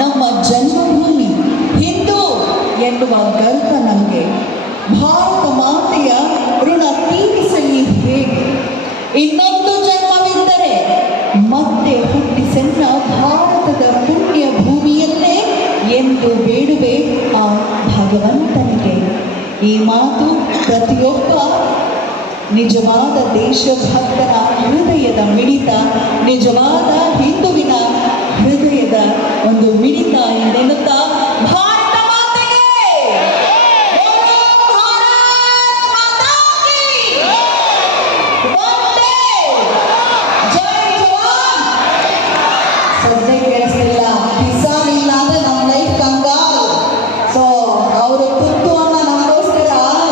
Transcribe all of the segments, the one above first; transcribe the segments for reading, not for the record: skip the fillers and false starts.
ನಮ್ಮ ಜನ್ಮಭೂಮಿ ಹಿಂದೂ ಎನ್ನುವ ಗರ್ವ ನಮಗೆ. ಭಾರತ ಮಾತೆಯ ಋಣ ತೀರಿಸಲಿ ಹೇಗೆ? ಇನ್ನೊಂದು ಜನ್ಮವಿದ್ದರೆ ಮತ್ತೆ ಹುಟ್ಟಿಸೆನ್ನ ಭಾರತದ ಪುಣ್ಯ ಭೂಮಿಯನ್ನೇ ಎಂದು ಬೇಡುವೆ ಆ ಭಗವಂತನಿಗೆ. ಈ ಮಾತು ಪ್ರತಿಯೊಬ್ಬ ನಿಜವಾದ ದೇಶಭಕ್ತನ ಹೃದಯದ ಮಿಡಿತ, ನಿಜವಾದ ಹಿಂದುವಿನ ಹೃದಯದ ಒಂದು ಮಿಡಿತ ಎಂದೆನ್ನುತ್ತಾ ಭಾರತ ಮಾತೆಗೆ ಸದ್ಯ ಕೇಳಿಸ್ತಿಲ್ಲ, ಕಿಸಾನ್ ಇಲ್ಲ ಅಂದ್ರೆ ನಮ್ಮ ಲೈಫ್ ಕಂಗಾಲ್. ಸೊ ಅವರು ತುತ್ತುವನ್ನ ನಮಗೋಸ್ಕರ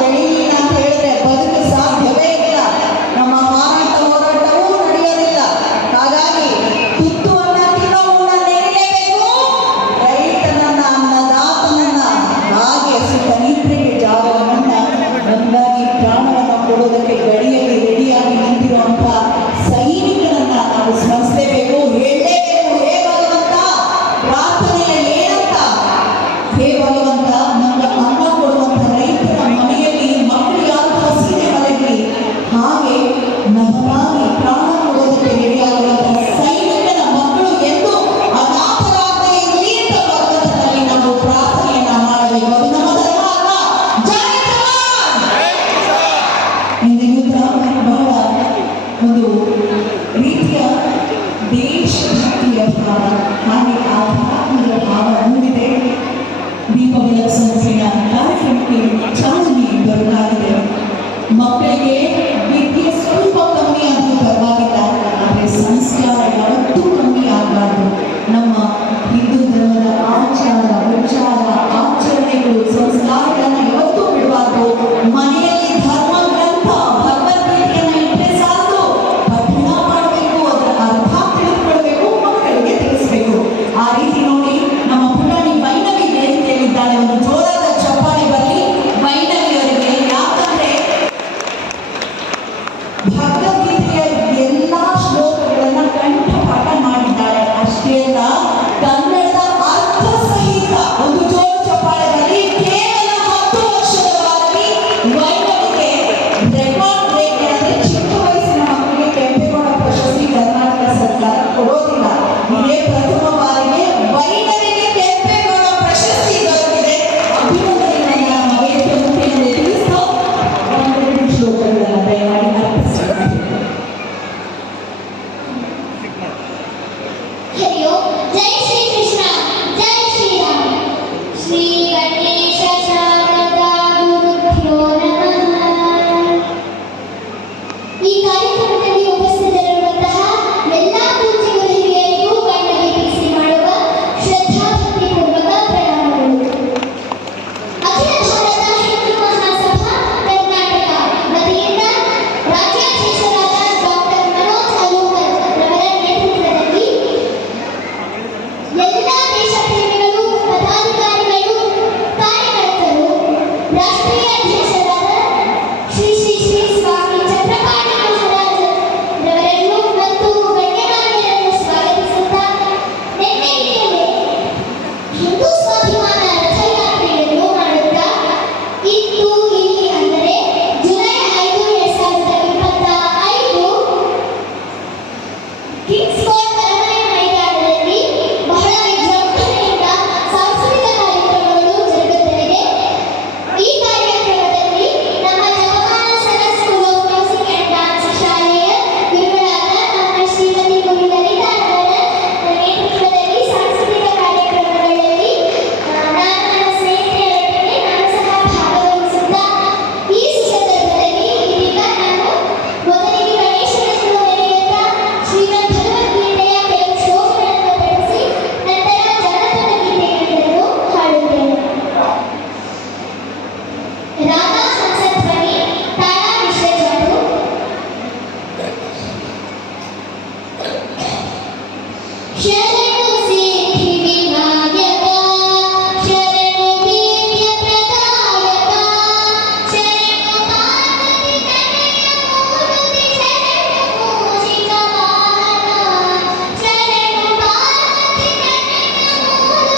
ಬೆಳೀಲಿ ಅಂತ ಹೇಳಿದ್ರೆ ಬದುಕು ಸಾಧ್ಯವೇ ಇಲ್ಲ. ನಮ್ಮ ಹೋರಾಟವೂ ನಡೆಯೋದಿಲ್ಲ. ಹಾಗಾಗಿ ತುತ್ತುವನ್ನ ತಿನ್ನೋ ನೆನೆಯಲೇಬೇಕು, ರೈತನನ್ನ, ಅನ್ನದಾತನನ್ನ, ಹಾಗೆ ಸುತ್ತ ನಿದ್ರೆಗೆ ಜಾಗವನ್ನ ಒಂದಾಗಿ ಪ್ರಾಣವನ್ನು ಕೊಡೋದಕ್ಕೆ ಗಡಿಯಲ್ಲಿ ರೆಡಿಯಾಗಿ ನಿಂತಿರುವಂತಹ ಸೈನಿಕರನ್ನ ನಾವು ಸ್ಮರಿಸಲೇಬೇಕು, ಹೇಳಲೇಬೇಕು. ಹೇ ಭಗವಂತ, ಪ್ರಾರ್ಥನೆಯ ಏನಂತ? ಹೇ ಭಗವಂತ, ನಮ್ಗೆ ಅನ್ನ ಕೊಡುವಂಥ ರೈತರ ಮನೆಯಲ್ಲಿ ಮಕ್ಕಳು ಯಾರು ಹಸಿದೆ ಮಲಗಲಿ, ಹಾಗೆ ನಮಗಾಗಿ ಪ್ರಾಣ ಕೊಡೋದಕ್ಕೆ ರೆಡಿಯಾಗಿರುವಂತಹ ಸೈನಿಕರ ಮಕ್ಕಳು ಎಂದು ಅನಾಥರಾಗದೆ ಇರಲಿ ಅಂತ ಭಗವಂತನಲ್ಲಿ ನಾವು ಪ್ರಾರ್ಥನೆಯನ್ನ ಮಾಡಬೇಕು. ಅದು ನಮ್ಮ ಧರ್ಮ ಅಲ್ವಾ? ಜೈ ಜವಾನ್! ಇಂದಿನಿಂದ ಬಹಳ ಒಂದು ರೀತಿಯ ದೇಶಭಕ್ತಿಯ ಭಾವ, ಹಾಗೆ ಆಧ್ಯಾತ್ಮಿಕ ಭಾವ ಮೂಡಿದೆ. ದೀಪ ಬೆಳಗಿಸುವಿನ ಕಾರ್ಯಕ್ರಮಕ್ಕೆ ಚಾಲನೆ ಬರಲಾಗಿದೆ. ಮಕ್ಕಳಿಗೆ ವಿದ್ಯೆ ಸ್ವಲ್ಪ ಕಮ್ಮಿ ಆದರೂ ಪರವಾಗಿಲ್ಲ, ಆದರೆ ಸಂಸ್ಕಾರ ಯಾವತ್ತೂ ಕಮ್ಮಿ ಆಗಬಾರ್ದು. ನಮ್ಮ ಹಿಂದೂ ಧರ್ಮದ ಆಚಾರ, ವಿಚಾರ, ಆಚರಣೆಗಳು, ಸಂಸ್ಕಾರಗಳನ್ನು ಯಾವತ್ತೂ ಬಿಡಬಾರ್ದು. ಮನೆಯಲ್ಲಿ ಧರ್ಮ ಗ್ರಂಥ ಭಗವದ್ಗೀತೆಯನ್ನು ಇಟ್ಟರೆ ಸಾಕು, ಪಠಣ ಮಾಡಬೇಕು, ಅದರ ಅರ್ಥ ತಿಳಿದುಕೊಳ್ಬೇಕು, ಮಕ್ಕಳಿಗೆ ತಿಳಿಸಬೇಕು. ಆ ರೀತಿ ನೋಡಿ ನಮ್ಮ ಪುಟಾಣಿ ವೈನವಿ ವೇದಿಕೆಯಲ್ಲಿದ್ದಾಳೆ. ಒಂದು ಜೋರಾದ ಚಪ್ಪಾಳೆ ಬರಲಿ ವೈನವಿಯವರಿಗೆ. ಯಾಕಂದ್ರೆ ಭಗವದ್ಗೀತೆಯ ಎಲ್ಲಾ ಶ್ಲೋಕಗಳನ್ನ ಕಂಠಪಾಠ ಮಾಡಿದ್ದಾಳೆ. ಅಷ್ಟೇ ಅಲ್ಲ, ಕನ್ನಡದ ಅರ್ಥ ಸಹಿತ. ಒಂದು ಜೋರು ಚಪ್ಪಾಳೆ ಬರಲಿ. ಕೇವಲ 10 ವರ್ಷದ ಬಾಲಕಿ ವೈನವಿಗೆ ರೆಕಾರ್ಡ್ ಬ್ರೇಕ್. ಅಂದ್ರೆ ಚಿಕ್ಕ ವಯಸ್ಸಿನ ಮಕ್ಕಳಿಗೆ ಕೆಂಪೇಗೌಡ ಪ್ರಶಸ್ತಿ ಕರ್ನಾಟಕ ಸರ್ಕಾರ ಕೊಡೋದಿಲ್ಲ. ಇದೇ ಪ್ರಥಮ ಬಾರಿಗೆ ವೈನವಿಗೆ ಕೆಂಪೇಗೌಡ ಪ್ರಶಸ್ತಿ ದೊರಕಿದೆ. ಅಭಿನಂದನೆಗಳನ್ನ ನಮ್ಮ ವೇದಿಕೆ ಮುಖೇನ ತಿಳಿಸ್ತಾ ಒಂದೆರಡು ಶ್ಲೋಕಗಳನ್ನ ದಯಮಾಡಿ ಅರ್ಪಿಸಬೇಕು. ಹರಿ ಓಂ. ಜೈ ಶ್ರೀ ಕೃಷ್ಣ, ಜೈ ಶ್ರೀರಾಮ್. ಶ್ರೀ ಗಣೇಶ ಶಾರದಾ ಗುರುಭ್ಯೋ ನಮಃ. ಈ ಕಾರ್ಯಕ್ರಮದಲ್ಲಿ ಉಪಸ್ಥಿತರಿರುವಂತಹ ಎಲ್ಲಾ ಪೂಜ್ಯ ಹಿರಿಯರಿಗೂ ವೈನವಿ ಪ್ರೀತಿ ಮಾಡುವ ಶ್ರದ್ಧಾಭಕ್ತಿಪೂರ್ವಕ ಪ್ರಣಾಮಗಳು. ಅಖಿಲ ಭಾರತ ಹಿಂದೂ ಮಹಾಸಭಾ ಕರ್ನಾಟಕ ವತಿಯಿಂದ ರಾಜ್ಯಾಧ್ಯಕ್ಷರಾದ ಡಾಕ್ಟರ್ ಮನೋಜ್ ಅಲೂಕರ್ ರವರ ನೇತೃತ್ವದಲ್ಲಿ ಎಲ್ಲ ದೇಶಪ್ರೇಮಿಗಳು, ಪದಾಧಿಕಾರಿಗಳು, ಕಾರ್ಯಕರ್ತರು, ರಾಷ್ಟ್ರೀಯ ಅಧ್ಯಕ್ಷರಾದ ಶ್ರೀ ಶ್ರೀ ಶ್ರೀ ಸ್ವಾಮಿ ಚಕ್ರಪಾಣಿ ಮಹಾರಾಜ್ ರವರನ್ನು ಮತ್ತು ಗಣ್ಯಮಾನ್ಯರನ್ನು ಸ್ವಾಗತಿಸುತ್ತಾ, ನಿನ್ನೆಯಿಂದಲೇ ಹಿಂದೂ ಸ್ವಾಭಿಮಾನ ರಥಯಾತ್ರೆಯನ್ನು ಮಾಡುತ್ತಾ ಇಂದು ಇಲ್ಲಿ ಅಂದರೆ ಜುಲೈ 5, 2025 ಕಿಂಗ್ಸ್ ಕೋರ್ಟ್ ಅರಮನೆ ಮೈದಾನದಲ್ಲಿ ಬಹಳ ವಿಜೃಂಭಣೆಯಿಂದ ಸಾಂಸ್ಕೃತಿಕ ಕಾರ್ಯಕ್ರಮಗಳು ಜರುಗುತ್ತಲಿದೆ. ಈ ಕಾರ್ಯಕ್ರಮದಲ್ಲಿ ನಮ್ಮ ಜಪಮಾನ Saras school of music and dance ಶಾಲೆಯ ಗುರುಗಳಾದ ನಮ್ಮ ಶ್ರೀಮತಿ ಗುರು ಲಲಿತಾ ಅವರ ನೇತೃತ್ವದಲ್ಲಿ ಸಾಂಸ್ಕೃತಿಕ ಕಾರ್ಯಕ್ರಮಗಳಲ್ಲಿ ನಾನು ನನ್ನ ಸ್ನೇಹಿತೆಯರೊಟ್ಟಿಗೆ ನಾನು ಸಹ ಭಾಗವಹಿಸುತ್ತಾ, ಈ ಸಂದರ್ಭದಲ್ಲಿ ಇದೀಗ ನಾನು ಮೊದಲಿಗೆ ಗಣೇಶನನ್ನು ನೆನೆಯುತ್ತಾ ಶ್ರೀಮದ್ ಭಗವದ್ಗೀತೆಯ ಕೆಲವು ಶ್ಲೋಕಗಳನ್ನು ಪಠಿಸಿ ನಂತರ ಜನಪದ ಗೀತೆಯೊಂದನ್ನು ಹಾಡುತ್ತೇನೆ. ರಾಗ ಹಂಸಧ್ವನಿ, ತಾಳ ಮಿಶ್ರಚಾರು. ಶರಣು ಸಿದ್ಧಿ ವಿನಾಯಕ, ಶರಣು ವೀರ್ಯ ಪ್ರದಾಯಕ, ಶರಣು ಪಾರ್ವತಿ ತನಯ ಮೂರ್ತಿ, ಶರಣು ಮೂಷಿಕ ವಾಹನ, ಶರಣು ಪಾರ್ವತಿ ತನಯ ಮೂರ್ತಿ,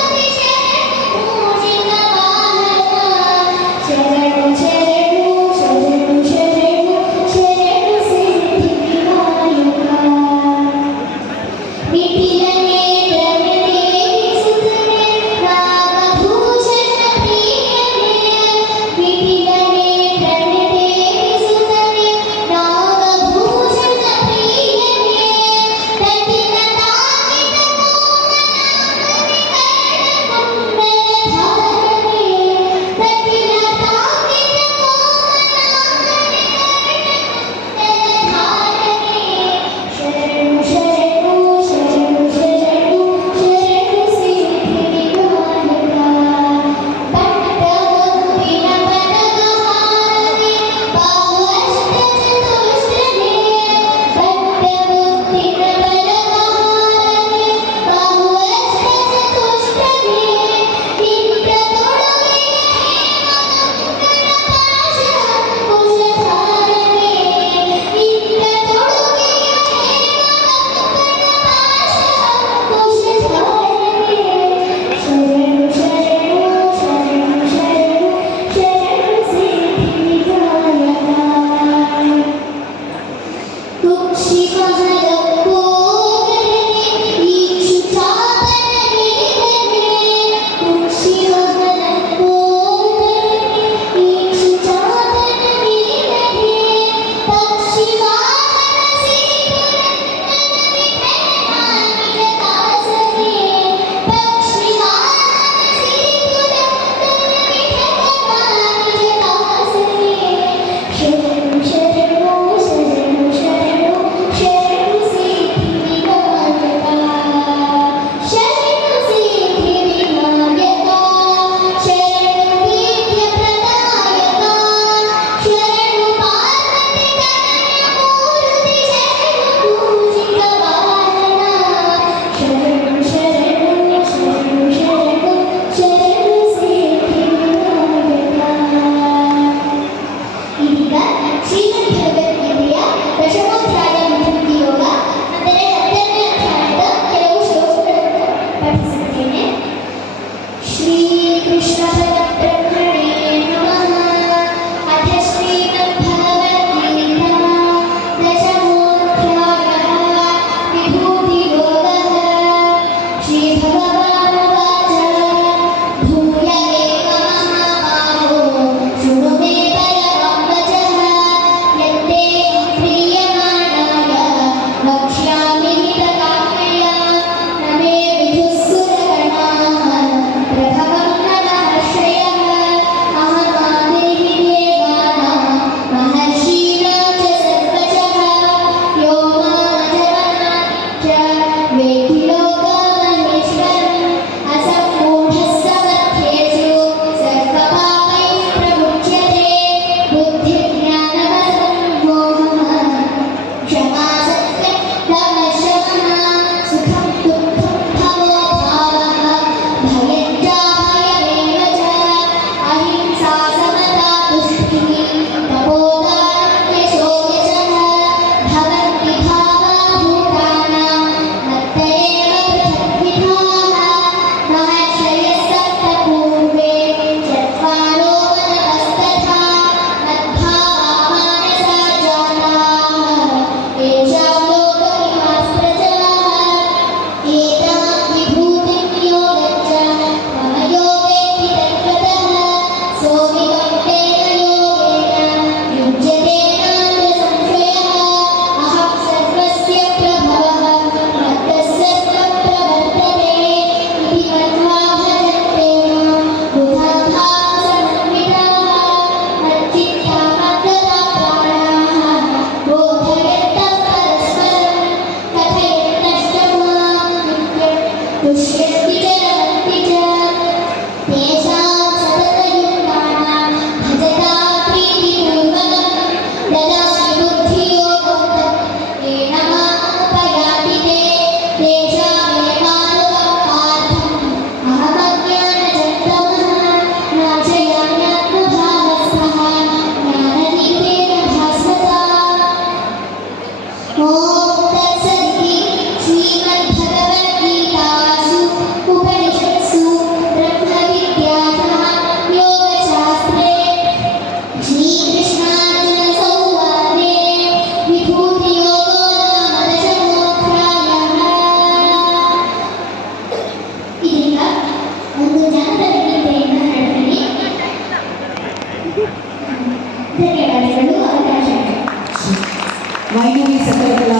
ವೈನವಿ ಸಕಲ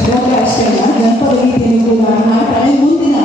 ಸ್ತೋತ್ರ ಅಷ್ಟೇ ಅಲ್ಲ, ಜನಪದ ಗೀತೆಯನ್ನು ಕೂಡ ಹಾಡ್ತಾಳೆ. ಮುಂದಿನ